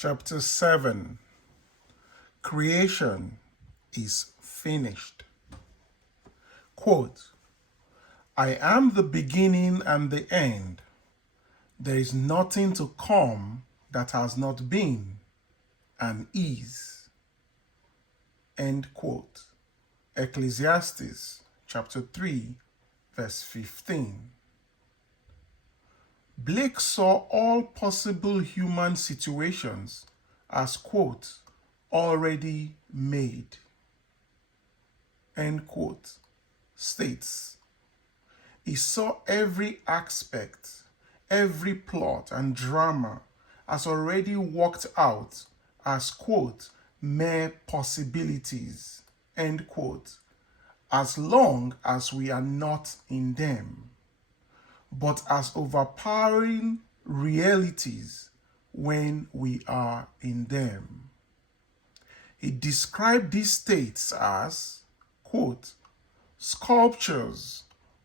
Chapter 7. Creation is finished. Quote, I am the beginning and the end. There is nothing to come that has not been and is. End quote. Ecclesiastes chapter 3, verse 15. Blake saw all possible human situations as, quote, already made, end quote, states. He saw every aspect, every plot and drama as already worked out as, quote, mere possibilities, end quote, as long as we are not in them, but as overpowering realities when we are in them. He described these states as, quote, sculptures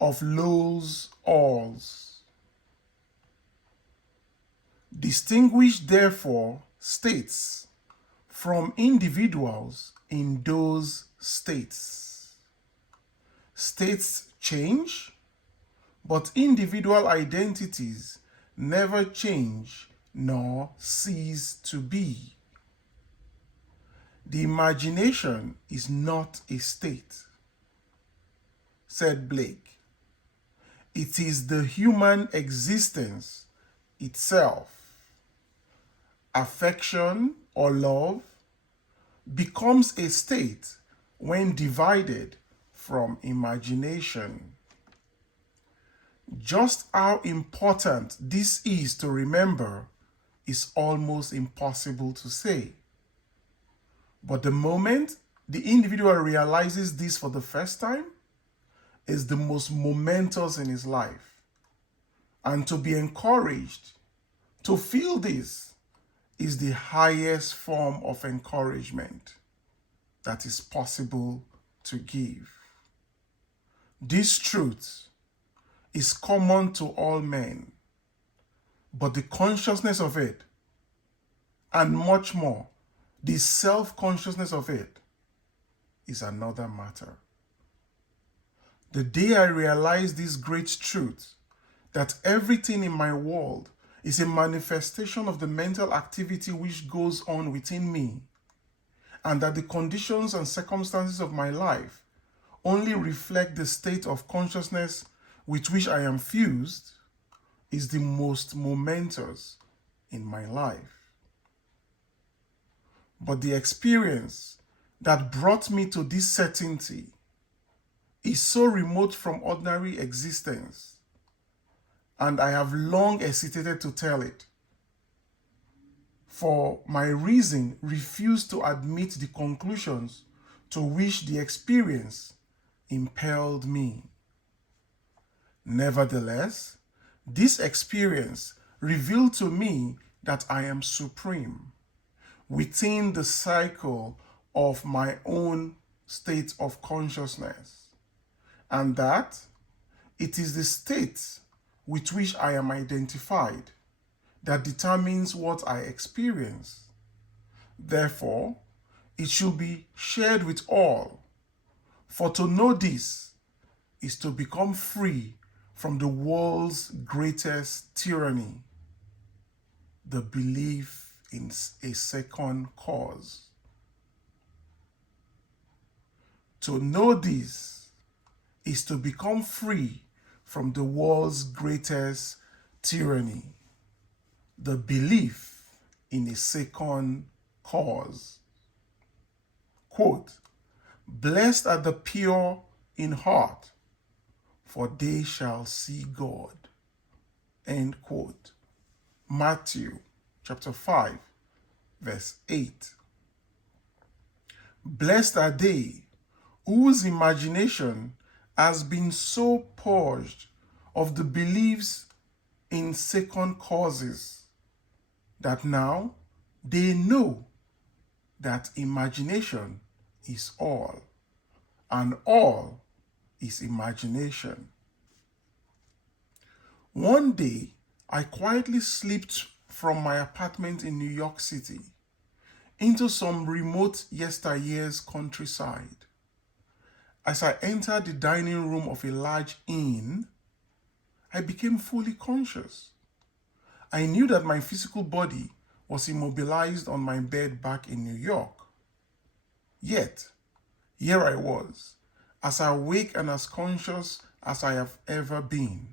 of Lowe's alls. Distinguish, therefore, states from individuals in those states. States change, but individual identities never change nor cease to be. The imagination is not a state, said Blake. It is the human existence itself. Affection or love becomes a state when divided from imagination. Just how important this is to remember is almost impossible to say. But the moment the individual realizes this for the first time is the most momentous in his life. And to be encouraged to feel this is the highest form of encouragement that is possible to give. This truth is common to all men, but the consciousness of it, and much more, the self-consciousness of it, is another matter. The day I realized this great truth, that everything in my world is a manifestation of the mental activity which goes on within me, and that the conditions and circumstances of my life only reflect the state of consciousness with which I am fused, is the most momentous in my life. But the experience that brought me to this certainty is so remote from ordinary existence, and I have long hesitated to tell it, for my reason refused to admit the conclusions to which the experience impelled me. Nevertheless, this experience revealed to me that I am supreme within the cycle of my own state of consciousness, and that it is the state with which I am identified that determines what I experience. Therefore, it should be shared with all, for to know this is to become free from the world's greatest tyranny, the belief in a second cause. To know this is to become free from the world's greatest tyranny, the belief in a second cause. Quote, blessed are the pure in heart, for they shall see God. End quote. Matthew chapter 5, verse 8. Blessed are they whose imagination has been so purged of the beliefs in second causes that now they know that imagination is all, and all is imagination. One day, I quietly slipped from my apartment in New York City into some remote yesteryear's countryside. As I entered the dining room of a large inn, I became fully conscious. I knew that my physical body was immobilized on my bed back in New York. Yet, here I was, as awake and as conscious as I have ever been.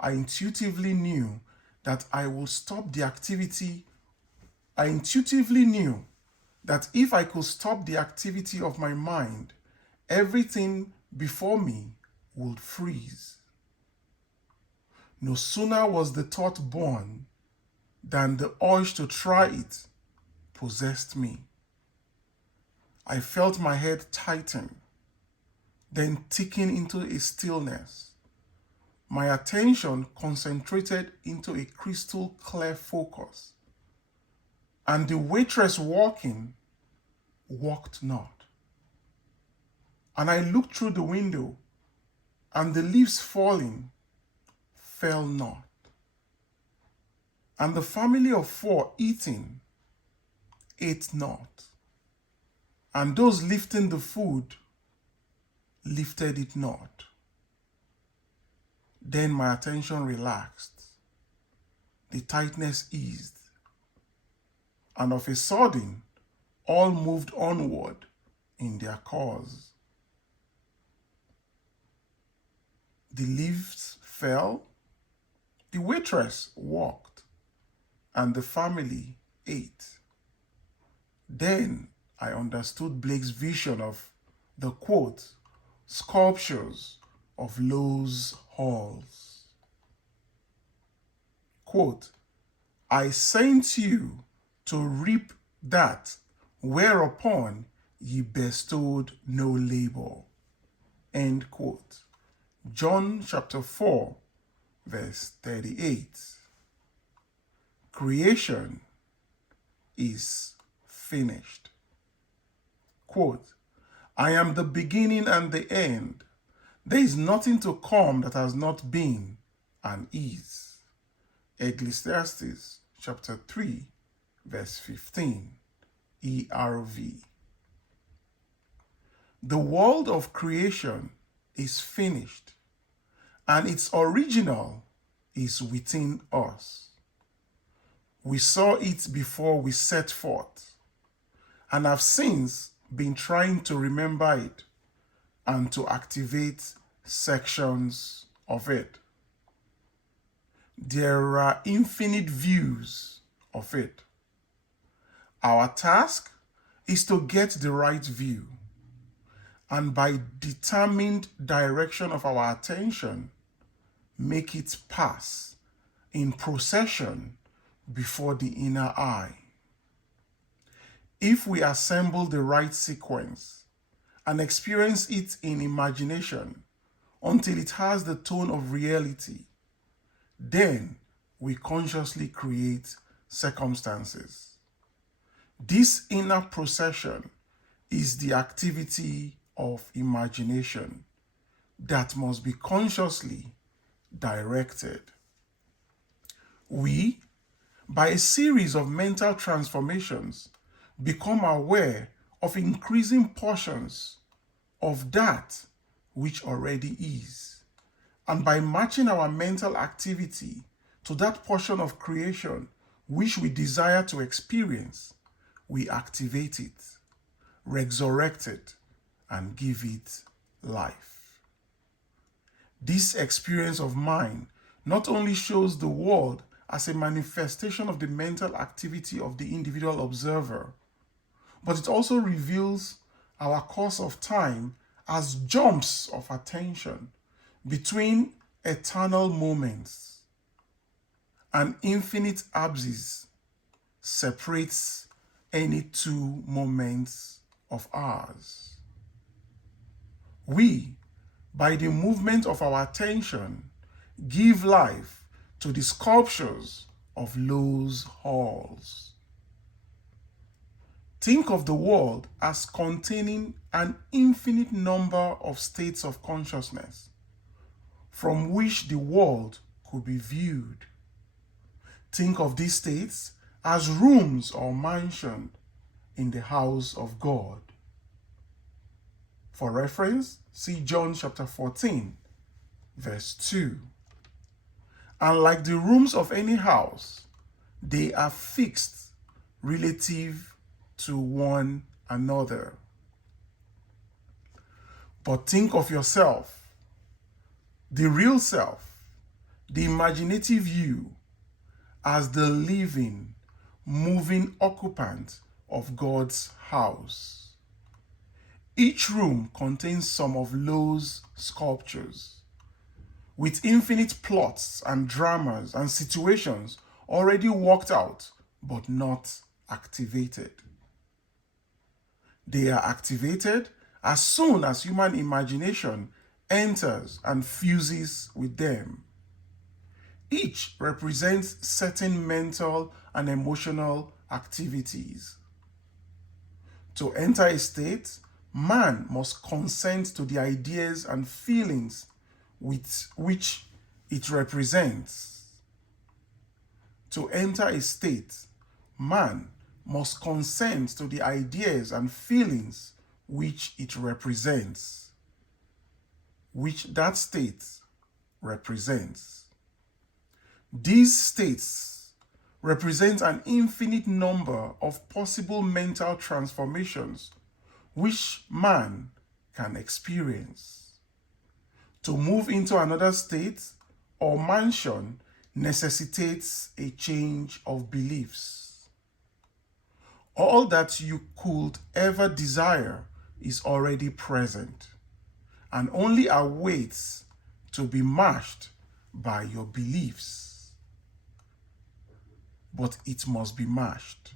I intuitively knew that I would stop the activity. I intuitively knew that if I could stop the activity of my mind, everything before me would freeze. No sooner was the thought born than the urge to try it possessed me. I felt my head tighten, then thicken into a stillness. My attention concentrated into a crystal clear focus, and the waitress walking walked not. And I looked through the window, and the leaves falling fell not. And the family of 4 eating ate not. And those lifting the food lifted it not. Then my attention relaxed. The tightness eased. And of a sudden, all moved onward in their cause. The leaves fell, the waitress walked, and the family ate. Then I understood Blake's vision of the quote, sculptures of Lowe's halls. Quote, I sent you to reap that whereupon ye bestowed no labor. End quote. John chapter 4, verse 38. Creation is finished. Quote, I am the beginning and the end. There is nothing to come that has not been and is. Ecclesiastes chapter 3, verse 15, ERV. The world of creation is finished, and its original is within us. We saw it before we set forth, and have since been trying to remember it and to activate sections of it. There are infinite views of it. Our task is to get the right view, and by determined direction of our attention, make it pass in procession before the inner eye. If we assemble the right sequence and experience it in imagination until it has the tone of reality, then we consciously create circumstances. This inner procession is the activity of imagination that must be consciously directed. We, by a series of mental transformations, become aware of increasing portions of that which already is. And by matching our mental activity to that portion of creation which we desire to experience, we activate it, resurrect it, and give it life. This experience of mine not only shows the world as a manifestation of the mental activity of the individual observer, but it also reveals our course of time as jumps of attention between eternal moments. An infinite abscess separates any 2 moments of ours. We, by the movement of our attention, give life to the sculptures of Lowe's halls. Think of the world as containing an infinite number of states of consciousness from which the world could be viewed. Think of these states as rooms or mansion in the house of God. For reference, see John chapter 14, verse 2. And like the rooms of any house, they are fixed relative to one another. But think of yourself, the real self, the imaginative you, as the living, moving occupant of God's house. Each room contains some of Lowe's sculptures, with infinite plots and dramas and situations already worked out but not activated. They are activated as soon as human imagination enters and fuses with them. Each represents certain mental and emotional activities. To enter a state, man must consent to the ideas and feelings with which it represents. To enter a state, man must consent to the ideas and feelings which it represents, which that state represents. These states represent an infinite number of possible mental transformations which man can experience. To move into another state or mansion necessitates a change of beliefs. All that you could ever desire is already present and only awaits to be matched by your beliefs. But it must be matched,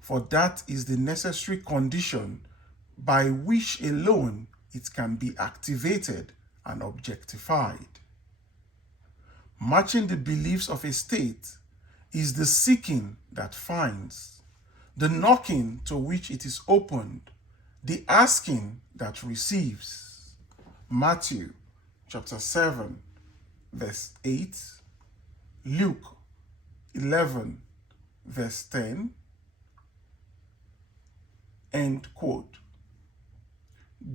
for that is the necessary condition by which alone it can be activated and objectified. Matching the beliefs of a state is the seeking that finds, the knocking to which it is opened, the asking that receives. Matthew chapter 7, verse 8, Luke 11, verse 10, end quote.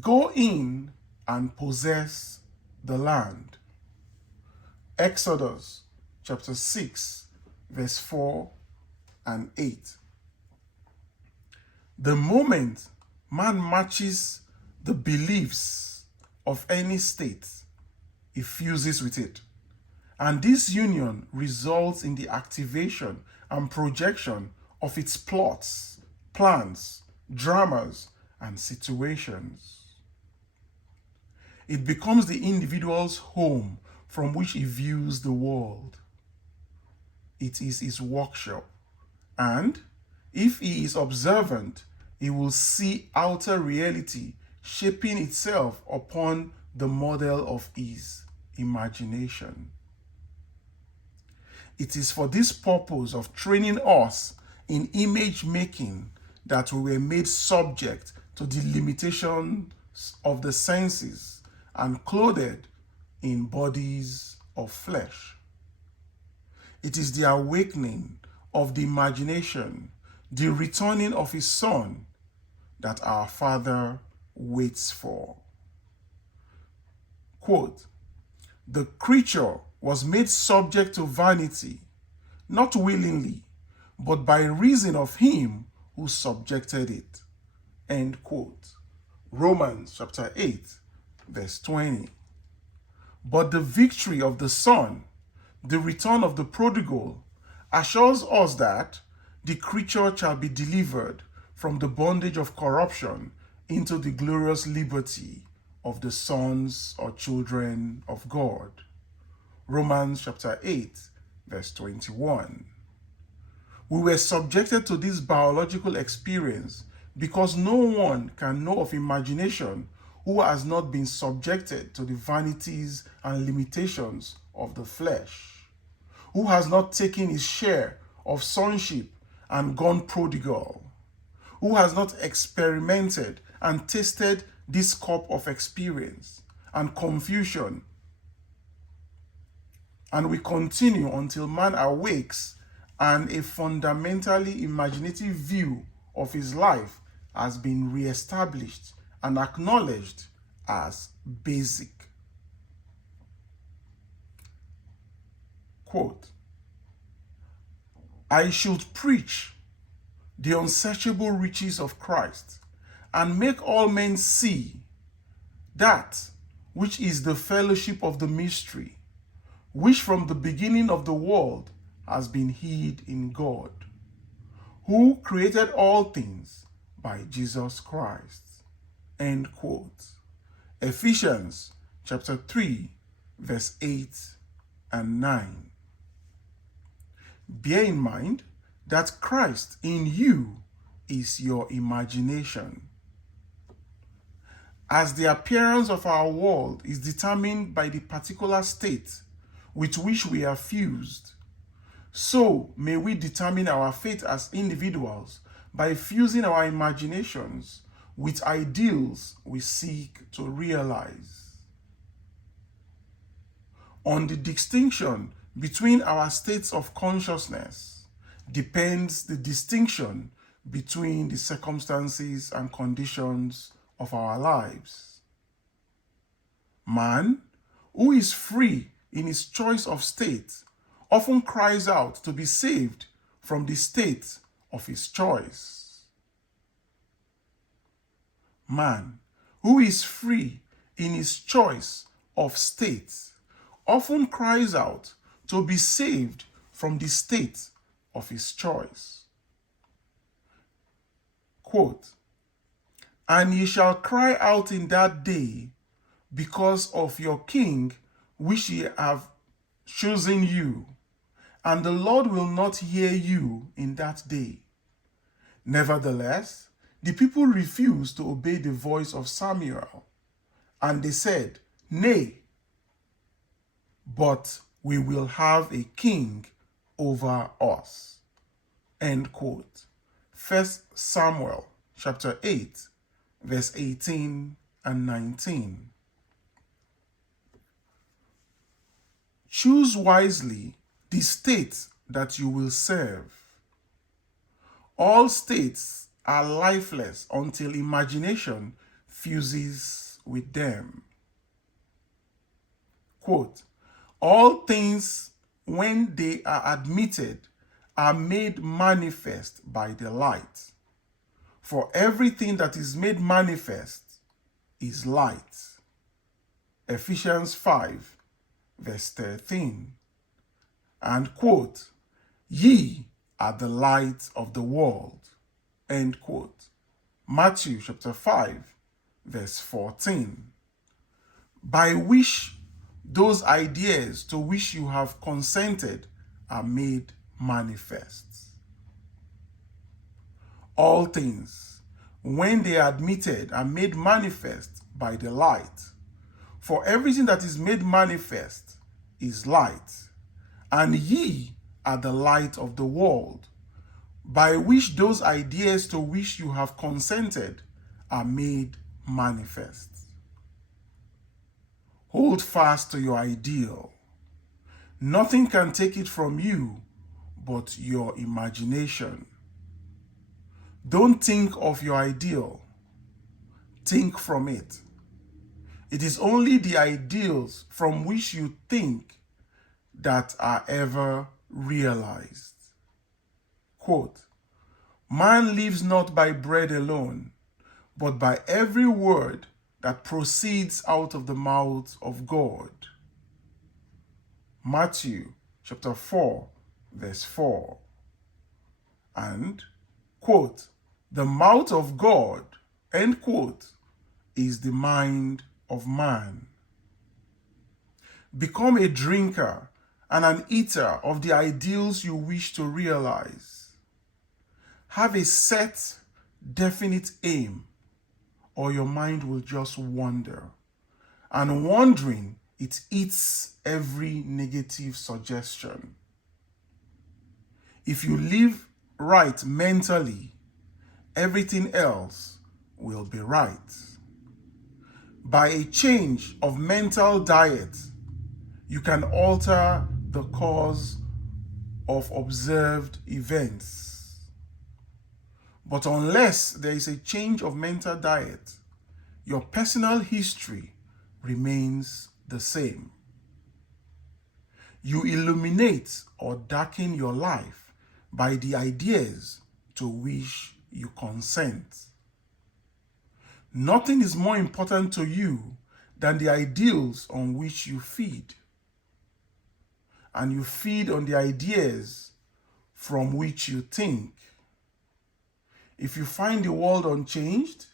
Go in and possess the land. Exodus chapter 6, verse 4 and 8. The moment man matches the beliefs of any state, he fuses with it. And this union results in the activation and projection of its plots, plans, dramas, and situations. It becomes the individual's home from which he views the world. It is his workshop, and if he is observant, he will see outer reality shaping itself upon the model of his imagination. It is for this purpose of training us in image making that we were made subject to the limitations of the senses and clothed in bodies of flesh. It is the awakening of the imagination, the returning of his Son that our Father waits for. Quote, the creature was made subject to vanity, not willingly, but by reason of him who subjected it. End quote. Romans chapter 8, verse 20. But the victory of the Son, the return of the prodigal, assures us that the creature shall be delivered from the bondage of corruption into the glorious liberty of the sons or children of God. Romans chapter 8, verse 21. We were subjected to this biological experience because no one can know of imagination who has not been subjected to the vanities and limitations of the flesh, who has not taken his share of sonship and gone prodigal, who has not experimented and tasted this cup of experience and confusion and will continue until man awakes and a fundamentally imaginative view of his life has been re-established and acknowledged as basic. Quote, I should preach the unsearchable riches of Christ and make all men see that which is the fellowship of the mystery, which from the beginning of the world has been hid in God, who created all things by Jesus Christ. End quote. Ephesians chapter 3, verse 8 and 9. Bear in mind that Christ in you is your imagination. As the appearance of our world is determined by the particular state with which we are fused, so may we determine our fate as individuals by fusing our imaginations with ideals we seek to realize. On the distinction between our states of consciousness depends the distinction between the circumstances and conditions of our lives. Man, who is free in his choice of state, often cries out to be saved from the state of his choice. Man, who is free in his choice of state, often cries out to be saved from the state of his choice. Quote, and ye shall cry out in that day because of your king, which ye have chosen you, and the Lord will not hear you in that day. Nevertheless, the people refused to obey the voice of Samuel, and they said, Nay, but we will have a king over us. End quote. 1 Samuel chapter 8, verse 18 and 19. Choose wisely the state that you will serve. All states are lifeless until imagination fuses with them. Quote, all things, when they are admitted, are made manifest by the light. For everything that is made manifest is light. Ephesians 5, verse 13. And quote, ye are the light of the world. End quote. Matthew chapter 5, verse 14. By which those ideas to which you have consented are made manifest. All things, when they are admitted, are made manifest by the light. For everything that is made manifest is light. And ye are the light of the world, by which those ideas to which you have consented are made manifest. Hold fast to your ideal. Nothing can take it from you but your imagination. Don't think of your ideal. Think from it. It is only the ideals from which you think that are ever realized. Quote, man lives not by bread alone, but by every word that proceeds out of the mouth of God. Matthew chapter 4, verse 4. And, quote, the mouth of God, end quote, is the mind of man. Become a drinker and an eater of the ideals you wish to realize. Have a set, definite aim, or your mind will just wander. And wandering, it eats every negative suggestion. If you live right mentally, everything else will be right. By a change of mental diet, you can alter the cause of observed events. But unless there is a change of mental diet, your personal history remains the same. You illuminate or darken your life by the ideas to which you consent. Nothing is more important to you than the ideals on which you feed. And you feed on the ideas from which you think. If you find the world unchanged,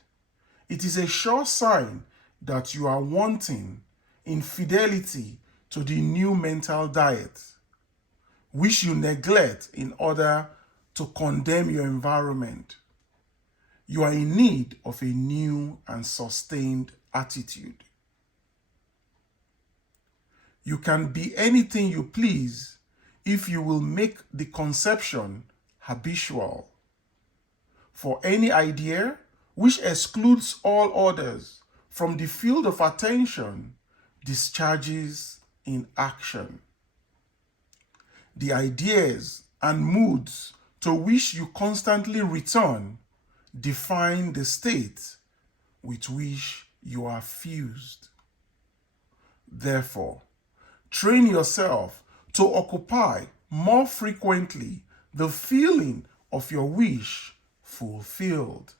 it is a sure sign that you are wanting in fidelity to the new mental diet, which you neglect in order to condemn your environment. You are in need of a new and sustained attitude. You can be anything you please if you will make the conception habitual. For any idea which excludes all others from the field of attention discharges in action. The ideas and moods to which you constantly return define the state with which you are fused. Therefore, train yourself to occupy more frequently the feeling of your wish fulfilled.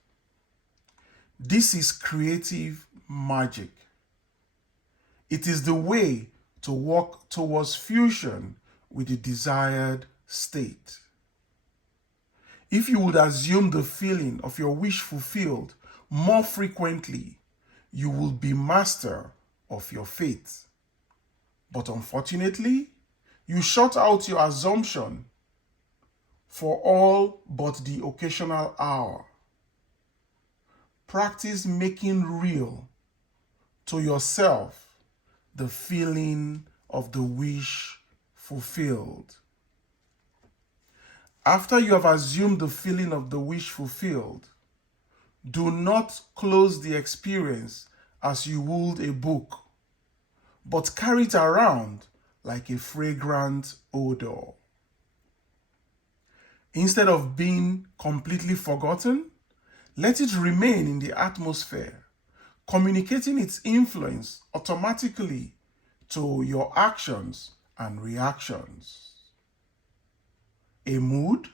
This is creative magic. It is the way to walk towards fusion with the desired state. If you would assume the feeling of your wish fulfilled more frequently, you will be master of your fate. But unfortunately, you shut out your assumption for all but the occasional hour. Practice making real to yourself the feeling of the wish fulfilled. After you have assumed the feeling of the wish fulfilled, do not close the experience as you would a book, but carry it around like a fragrant odor. Instead of being completely forgotten, let it remain in the atmosphere, communicating its influence automatically to your actions and reactions. A mood,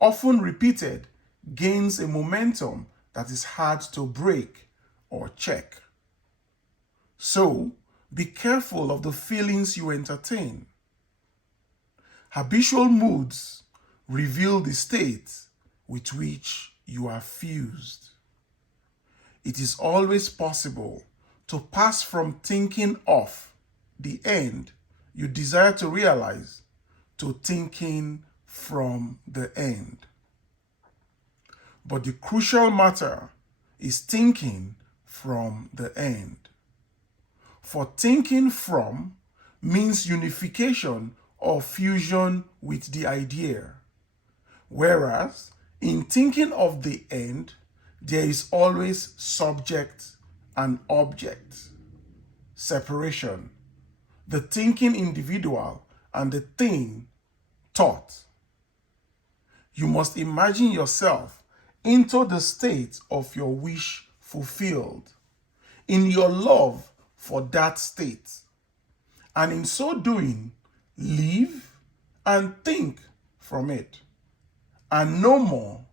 often repeated, gains a momentum that is hard to break or check. So, be careful of the feelings you entertain. Habitual moods reveal the state with which you are fused. It is always possible to pass from thinking of the end you desire to realize to thinking from the end. But the crucial matter is thinking from the end. For thinking from means unification or fusion with the idea, whereas in thinking of the end, there is always subject and object separation, the thinking individual and the thing thought. You must imagine yourself into the state of your wish fulfilled, in your love for that state, and in so doing, live and think from it, and no more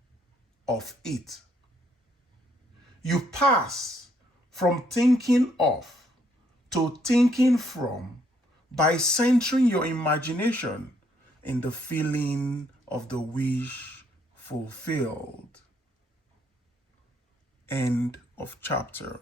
of it. You pass from thinking of to thinking from by centering your imagination in the feeling of the wish fulfilled. End of chapter.